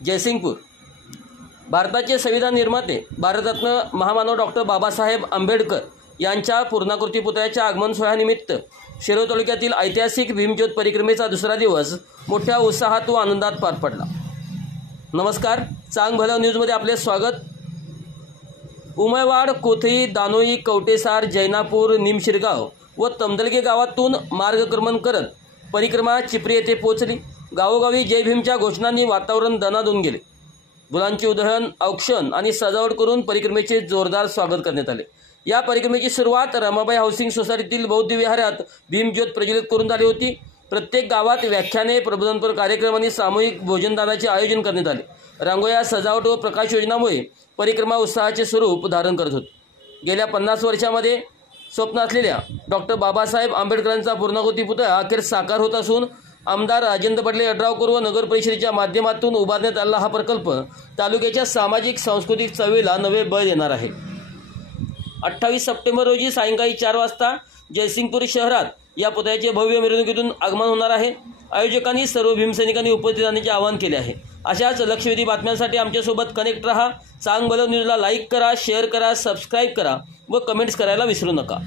जयसिंगपूर। भारताचे संविधान निर्माते भारतरत्न महामानव डॉक्टर बाबासाहेब आंबेडकर यांच्या पूर्णाकृती पुतळ्याच्या आगमन सोहळ्यानिमित्त शिरोळ तालुक्यातील ऐतिहासिक भीमज्योत परिक्रमेचा दुसरा दिवस मोठ्या उत्साहात व आनंदात पार पडला। नमस्कार, चांग भलं न्यूजमध्ये आपले स्वागत। उमयवाड, कोथळी, दानोळी, कवटेसार, जैनापूर, निमशिरगाव व तमदलगे गावातून मार्गक्रमण करत परिक्रमा चिपरी येथे पोहोचली। गावोगावी जय भीमच्या घोषणांनी वातावरण दणाणून गेले। फुलांची उधळण, औक्षण आणि सजावट करून परिक्रमेचे जोरदार स्वागत करण्यात आले। या परिक्रमेची सुरुवात रमाबाई हाऊसिंग सोसायटीतील बौद्ध विहारात भीमज्योत प्रज्वलित करून झाली होती। प्रत्येक गावात व्याख्याने, प्रबोधनपर कार्यक्रम आणि सामूहिक भोजनदानाचे आयोजन करण्यात आले। रांगोळ्या, सजावट व प्रकाश योजनामुळे परिक्रमा उत्साहाचे स्वरूप धारण करत होती। गेल्या 50 वर्षांमध्ये स्वप्न असलेल्या डॉक्टर बाबासाहेब आंबेडकरांचा पूर्णाकृती पुतळा अखेर साकार होत असून आमदार राजेंद्र पाटील यड्रावकर व नगर परिषदेच्या माध्यमातून उभारण्यात आलेला हा प्रकल्प तालुक्याच्या सामाजिक सांस्कृतिक चळवळीला नवे बळ देणार आहे। 28 सप्टेंबर रोजी सायंकाळी 4 वाजता जयसिंगपूर शहरात या पुतळ्याचे भव्य मिरवणुकीतून आगमन होणार आहे। आयोजकांनी सर्व भीमसैनिकांनी उपस्थित राहण्याचे आवाहन केले आहे। अशाच लक्षवेधी बातम्यांसाठी आमच्यासोबत कनेक्ट रहा। चांग भलं न्यूजला लाईक करा, शेअर करा, सबस्क्राईब करा व कमेंट्स करायला विसरू नका।